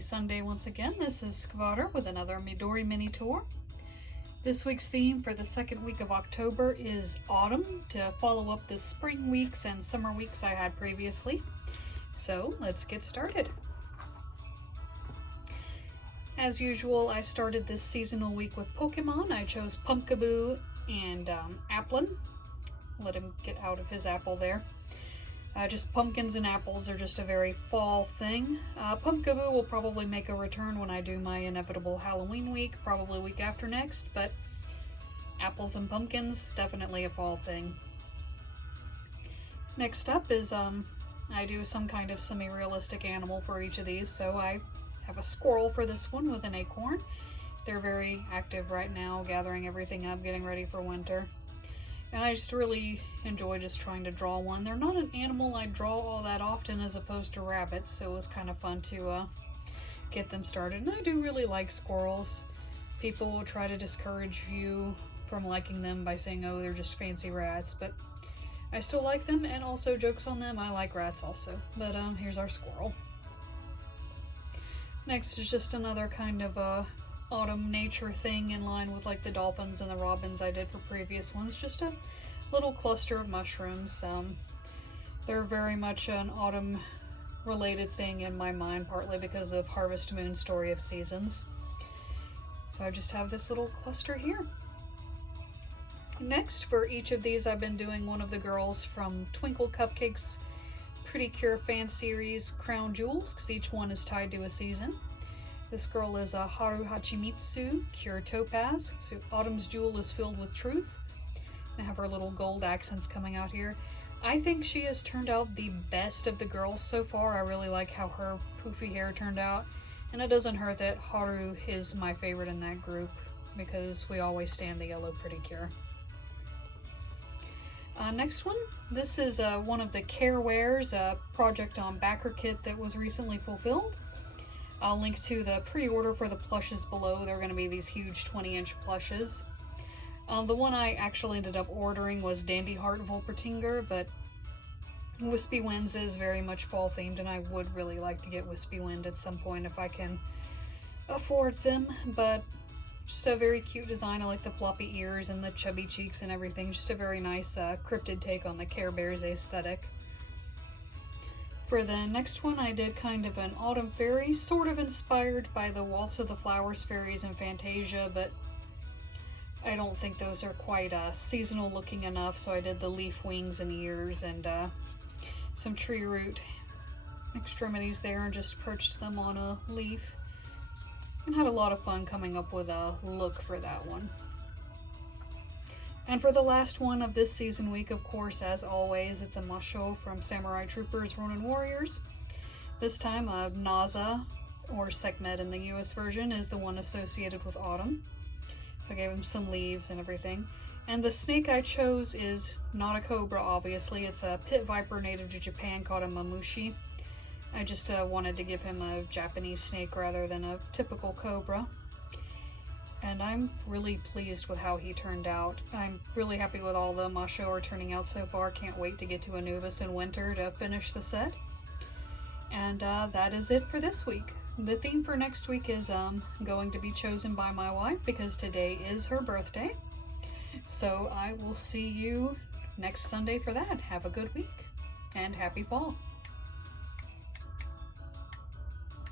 Sunday once again. This is Skvader with another Midori Minitour. This week's theme for the second week of October is autumn, to follow up the spring weeks and summer weeks I had previously. So let's get started. As usual, I started this seasonal week with Pokemon. I chose Pumpkaboo and Applin. Let him get out of his apple there. Just pumpkins and apples are just a very fall thing. Pumpkaboo will probably make a return when I do my inevitable Halloween week, probably week after next, but apples and pumpkins, definitely a fall thing. Next up is, I do some kind of semi-realistic animal for each of these, so I have a squirrel for this one with an acorn. They're very active right now, gathering everything up, getting ready for winter. And I just really enjoy just trying to draw one. They're not an animal I draw all that often as opposed to rabbits, so it was kind of fun to get them started. And I do really like squirrels. People will try to discourage you from liking them by saying, oh, they're just fancy rats, but I still like them, and also jokes on them, I like rats also. But here's our squirrel. Next is just another kind of autumn nature thing in line with like the dolphins and the robins I did for previous ones. Just a little cluster of mushrooms. They're very much an autumn related thing in my mind, partly because of Harvest Moon Story of Seasons. So I just have this little cluster here. Next, for each of these, I've been doing one of the girls from Twinkle Cupcake's Pretty Cure fan series, Crown Jewels, because each one is tied to a season. This girl is a Haru Hachimitsu, Cure Topaz, so Autumn's Jewel is filled with truth. I have her little gold accents coming out here. I think she has turned out the best of the girls so far. I really like how her poofy hair turned out. And it doesn't hurt that Haru is my favorite in that group, because we always stand the yellow Pretty Cure. Next one, this is one of the Care Wares, a project on backer kit that was recently fulfilled. I'll link to the pre-order for the plushes below. They're going to be these huge 20-inch plushes. The one I actually ended up ordering was Dandy Heart Volpertinger, but Wispy Winds is very much fall themed, and I would really like to get Wispy Wind at some point if I can afford them, but just a very cute design. I like the floppy ears and the chubby cheeks and everything. Just a very nice cryptid take on the Care Bears aesthetic. For the next one, I did kind of an autumn fairy, sort of inspired by the Waltz of the Flowers fairies in Fantasia, but I don't think those are quite seasonal looking enough, so I did the leaf wings and ears and some tree root extremities there and just perched them on a leaf. And had a lot of fun coming up with a look for that one. And for the last one of this season week, of course, as always, it's a Masho from Samurai Troopers Ronin Warriors. This time, Naza, or Sekhmet in the US version, is the one associated with autumn. So I gave him some leaves and everything. And the snake I chose is not a cobra, obviously. It's a pit viper native to Japan called a mamushi. I just wanted to give him a Japanese snake rather than a typical cobra. And I'm really pleased with how he turned out. I'm really happy with all the Masho are turning out so far. Can't wait to get to Anubis in winter to finish the set. And that is it for this week. The theme for next week is going to be chosen by my wife because today is her birthday. So I will see you next Sunday for that. Have a good week and happy fall.